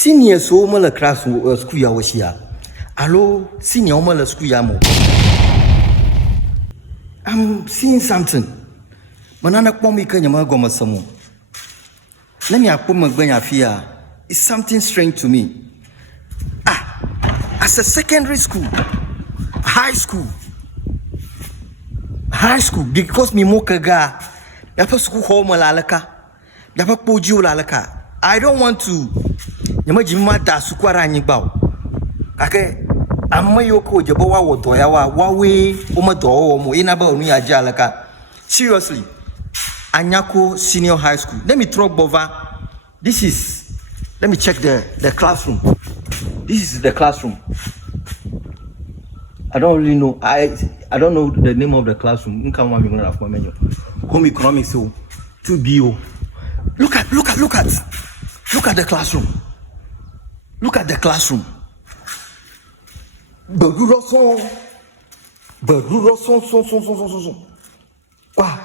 Senior so mala class school ya washia. Allo senior mala school ya mo. I'm seeing something. Manana kwa mi kanya magoma samu. Let me akpo magbanya fia. It's something strange to me. As a secondary school, high school, because me mokaga, yapa school home lalaka, yapa poji lalaka. I don't want to. Yama jima da sukwara nyibao. Kake, amma yoko jabo wa wodoya wawe umadowo mo inaba onu aja laka. Seriously, ANYASCO Senior High School. Let me throw over. This is. Let me check the classroom. This is the classroom. I don't really know. I don't know the name of the classroom. Home economics 2BO. Look at the classroom. Look at the classroom. Wow.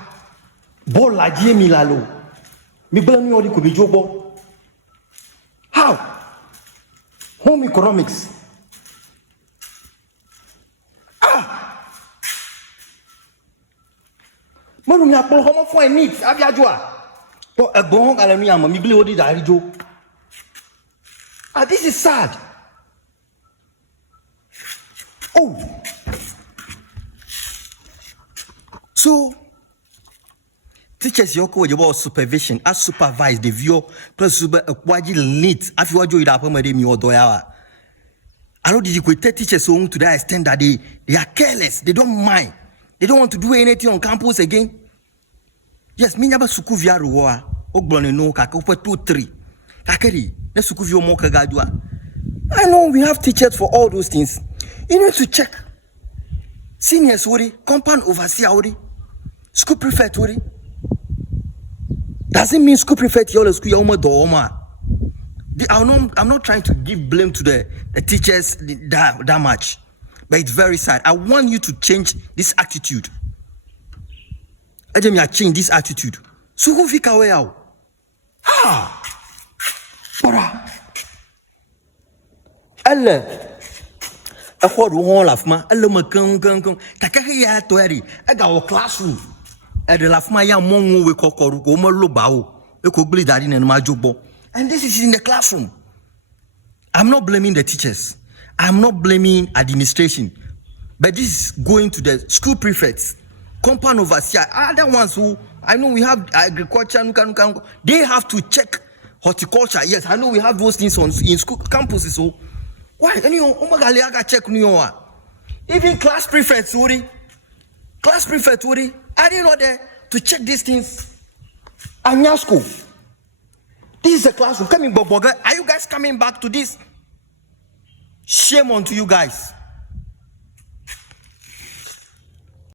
Ball la mi lalo. Mi blame odi ko bi jobo. How? Home economics. Manu mi apolo homo fo need abiajoa. To egbon ala mi am mi blame odi da rijo. This is sad. Oh. So teachers yoko about supervision as supervise the view plus super kwaji lit afi wajo ida pa made mi odoyawa. Allo did you teachers so to that extent that they are careless, they don't mind, they don't want to do anything on campus again. Yes, me nyaba suku via ruwa ogbone no kaka 2-3 kakeri na suku via mo kagadua. I know we have teachers for all those things. You need to check seniors wori, compound overseer wori, school prefect wori. Doesn't mean school prefect your school I'm not trying to give blame to the teachers that much, but it's very sad. I want you to change this attitude. I change this attitude. So who fika away out? Bora. Allah. I thought we all laugh ma. Allah ma kang. Kakahi ya toeri. I got our classroom. And the laugh my young mongo we kokoru go malobao. We could bleed that in and majubo. And this is in the classroom. I'm not blaming the teachers. I'm not blaming administration. But this is going to the school prefects, compound overseer, other ones who I know we have agriculture, they have to check horticulture. Yes, I know we have those things in school campuses. So why? Check even class prefects, I didn't know there to check these things. ANYASCO. This is a classroom. Coming, Boboga. Are you guys coming back to this? Shame on to you guys.